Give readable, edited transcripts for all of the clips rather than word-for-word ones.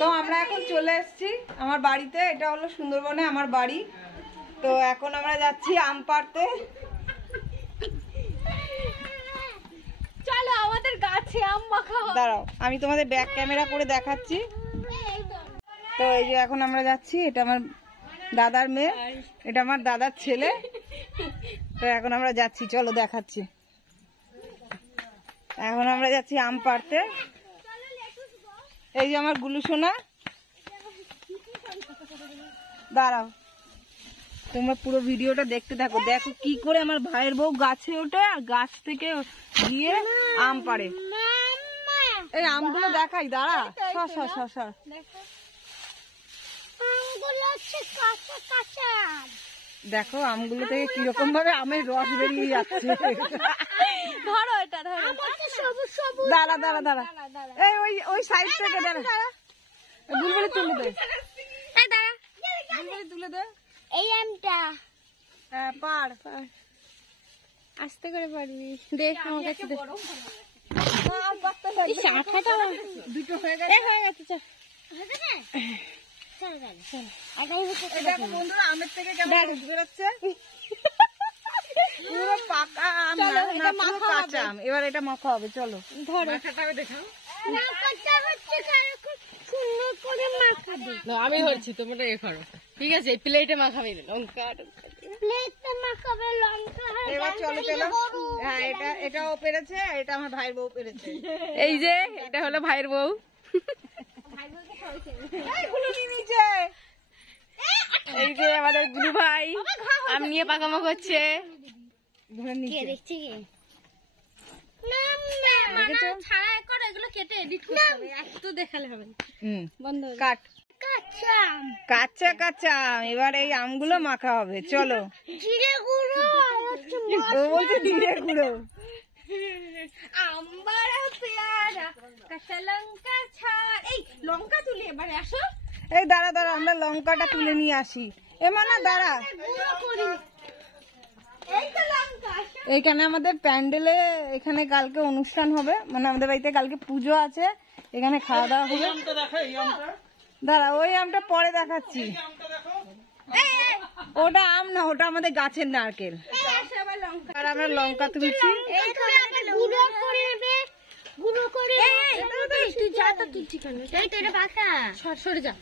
তো আমরা এখন চলে এসেছি আমার বাড়িতে। এটা হলো সুন্দরবনে আমার বাড়ি। তো এখন আমরা যাচ্ছি আম পাড়তে। চলো আমাদের গাছে আম মাখা হবে। দাঁড়াও আমি তোমাদের ব্যাক ক্যামেরা করে দেখাচ্ছি। তো এই যে এখন আমরা যাচ্ছি, এটা আমার দাদার মেয়ে, এটা আমার দাদার ছেলে। তো এখন আমরা যাচ্ছি, চলো দেখাচ্ছি। এখন আমরা যাচ্ছি আম পাড়তে। এই যে আমার গুলু সোনা, দাঁড়াও তোমরা পুরো ভিডিওটা দেখতে থাকো। দেখো কি করে আমার ভাইয়ের বউ গাছে ওঠে আর গাছ থেকে গিয়ে আম পাড়ে। এই আমগুলো দেখাই, দাঁড়া সর। দেখো আমগুলো থেকে কিরকম ভাবে আমের রস বেরিয়ে যাচ্ছে। ধরো এটা, ধরো। দাঁড়া এই ওই সাইড থেকে দাঁড়া, বুলবুলি তুলে দে। এই দাঁড়া, বুলবুলি তুলে দে। এই আমটা হ্যাঁ পাড়, আস্তে করে পারবি। দেখ আমার কাছে দে। শাখাটা দুটো হয়ে গেছে। হয়ে গেছে, চল। দেখো বন্ধুরা আমের থেকে কেমন রস বেরোচ্ছে। পুরো পাকা আম না, পুরো কাঁচা আম। এবার এটা মাখা হবে, চলো ধরো। দেখাও। আমি ধরছি, তোমরা এ করো, ঠিক আছে? প্লেটে মাখাবে লঙ্কা, এবার চলো। হ্যাঁ এটাও পেরেছে, এটা আমার ভাইয়ের বউ পেরেছে। এই যে এটা হলো ভাইয়ের বউ। এই যে আমাদের গুরু ভাই আম নিয়ে পাকামো করছে। দেখছি কি কাঁচা আম। এবার এই আমগুলো মাখা হবে, চলো। ও বলছে জিরে গুঁড়ো। লঙ্কা তুলি এবারে, আসো। এই দাঁড়া আমরা লঙ্কাটা তুলে নিয়ে আসি। না দাঁড়া, এইখানে আমাদের প্যান্ডেলে এখানে কালকে অনুষ্ঠান হবে, মানে আমাদের বাড়িতে কালকে পুজো আছে, এখানে খাওয়া দাওয়া হবে। দাঁড়া ওই আমটা পরে দেখাচ্ছি। ওটা আম না, ওটা আমাদের গাছের নারকেল। আর আমরা লঙ্কা তুলছি। সরে যা,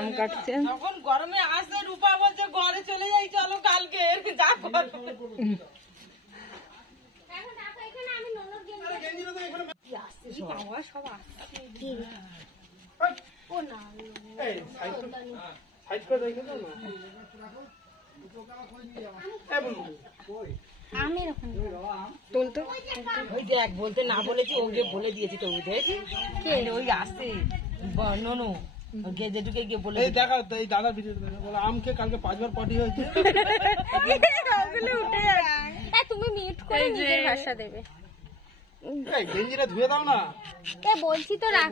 আম কাটছে। তখন গরমে আসতে রূপা বলছে ঘরে চলে যাই, চলো কালকে। বলতে না বলেছি, ওকে বলে দিয়েছি তো, বুঝেছি ওই আসছে ননু যেটুকে গিয়ে বলে দেখাও তো। এই দাদার ভিডিও বলে আমকে কালকে 5 বার পটি হয়েছে। তুমি মিউট করে নিজের ভাষা দেবে। গেঞ্জিটা ধুয়ে দাও না। বলছি তো রাখ।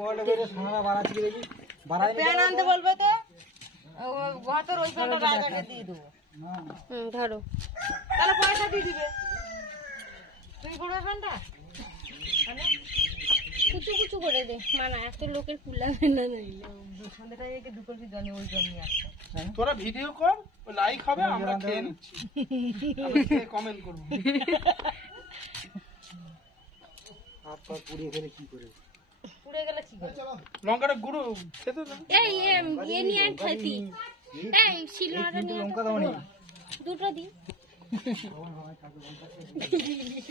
প্যান আনতে বলবে তো, ঘর ওই প্যানটা রাজাকে দিয়ে দেবো। ধরো, তাহলে পয়সা দিয়ে দিবে। তুই বড় প্যানটা কুচু কুচু করে দে, মানা এত লোকের কুলাবে না। সন্ধ্যাটা দুপুর জন্য ওই জন্য আসতো। তোরা ভিডিও কর, লাইক হবে, আমরা খেয়ে নিচ্ছি, কমেন্ট করবো। পুড়িয়ে গেলে কি করে? লঙ্কাটা গুঁড়ো খেতে এই এ নিয়ে খাইতি। এই শিলনোড়াটা নিয়ে লঙ্কা দাও নি, দুটো দি।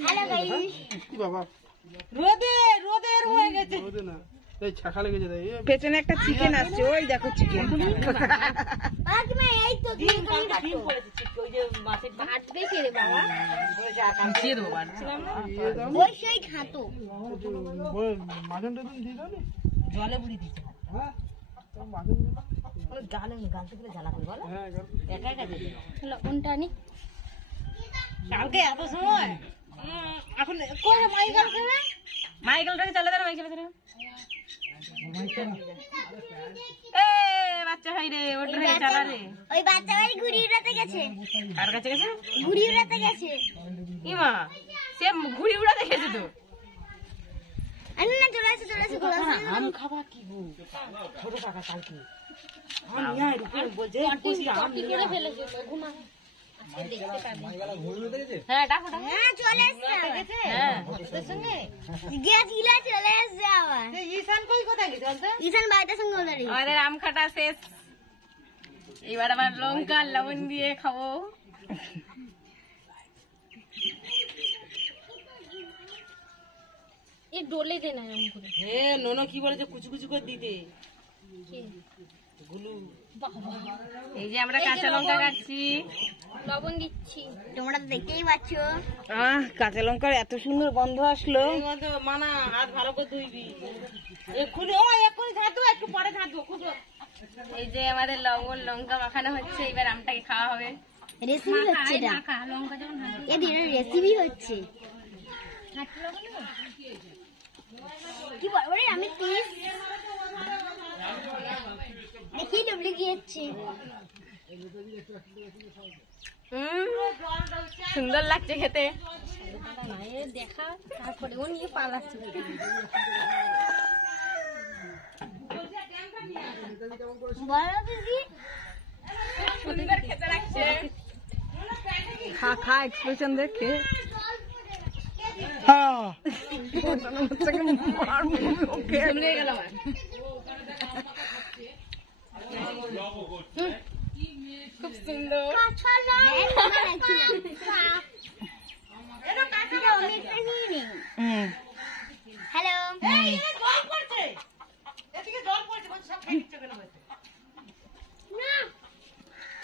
হ্যালো গাইস, কি বাবা রোদের হয়ে গেছে। রোদে না, এই ছাকা লেগে যায়। পেছনে একটা চিকেন আসছে, ওই দেখো চিকেন। আজ মা এই তো ডিম পড়েছে, ওই যে মাছের ভাত বেঁচে রে বাবা, দিয়ে দেবো বাড়ছিলাম না, ওই সেই খাতো মাঝনটা দিন দিয়ে দাও, জলে বুড়ি দিচ্ছে। হ্যাঁ গালতে গেলে জ্বালা করে বলো, হ্যাঁ একা একা দিয়ে লবণটা আনি। কালকে এত সময় এখন মাইকেলটাকে চালে দেন, মাইকেল এ বাচ্চা ভাই রে, ওটা রে, চালা রে। ওই বাচ্চা ভাই ঘুড়ি উড়াতে গেছে, কার কাছে গেছে? ঘুড়ি উড়াতে গেছে। ইমা, সে ঘুড়ি উড়াতে গেছে তো। আরে না, চলে আসে চলে আসে, ঘোড়া আসে। আম খাবা কি গো? ছোট কাকা কালকে আম নিয়ে আয়, রূপে বলছে কইছি আম নিয়ে আয়। হ্যাঁ, ডাকো ডাকো। হ্যাঁ চলে এসছে হ্যাঁ, গেছিল, চলে এসছে আবার। ঈশান কই কোথায় গেছে বলতো? ঈশান বাড়িতে সঙ্গে ওদারি। আমাদের আম কাটা শেষ। এবার আবার লঙ্কা আর লবণ দিয়ে খাবো। এই ডলে দে না এরকম করে। হে ননো কি বলেছে কুচু কুচু করে দিতে গুলু। এই যে আমরা কাঁচা লঙ্কা কাটছি। লবণ দিচ্ছি, তোমরা তো দেখতেই পাচ্ছ। কাঁচা লঙ্কার এত সুন্দর গন্ধ আসলো। এই মতো মানা হাত ভালো করে ধুইবি এক্ষুনি। ও এক্ষুনি ঝাড় দেবো, একটু পরে ঝাড় দেবো। খুব এই যে আমাদের লবণ লঙ্কা মাখানো হচ্ছে, এবার আমটাকে খাওয়া হবে। রেসিপি হচ্ছে এটা, এটা রেসিপি হচ্ছে। কি বলবো রে, আমি তিরিশ দেখি ডবলি গিয়েছি। সুন্দর লাগছে খেতে। দেখা তারপরে ও নিয়ে পালাচ্ছে। বলো দিদি, সুন্দর খেতে লাগছে। খা খা, এক্সপ্রেশন দেখে। হ্যাঁ শুনে গেল আমার। খুব সুন্দর। হ্যালো,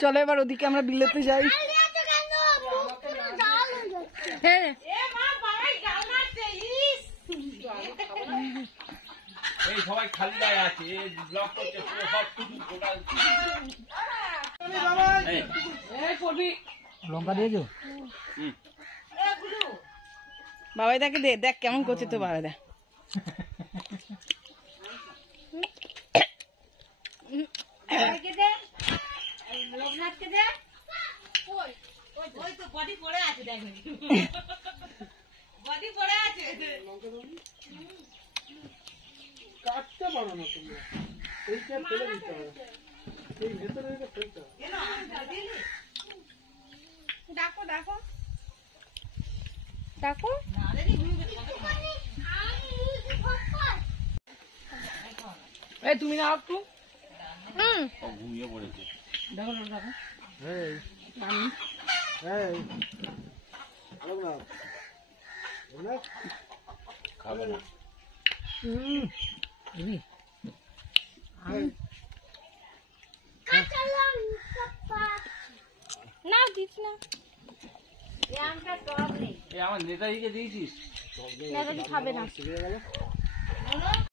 চলো এবার ওদিকে আমরা বিলেতে যাই। হ্যাঁ, এই সবাই খালি গায়ে আছে, এই ব্লক করছে পুরো সব কিছু টোটাল। লঙ্কা দিয়েছো? বাবাই তাকে দে, দেখ কেমন করছে তো বাবা। দেখ ওই তো বডি পড়ে আছে, দেখো বডি পড়ে আছে। কাটতে পারো না তোমরা, এইটা ফেলে দিতে হবে, এই ভেতরে এটা ফেলতে হবে। ডাকো ডাকো ডাকো। এই তুমি নাও একটু। ঘুমিয়ে পড়েছে। দেখো দেখো। এই এই আলো না বলে খাবে না। না দিস না, এই আমার নেতাজিকে দিয়েছিস? খাবে না।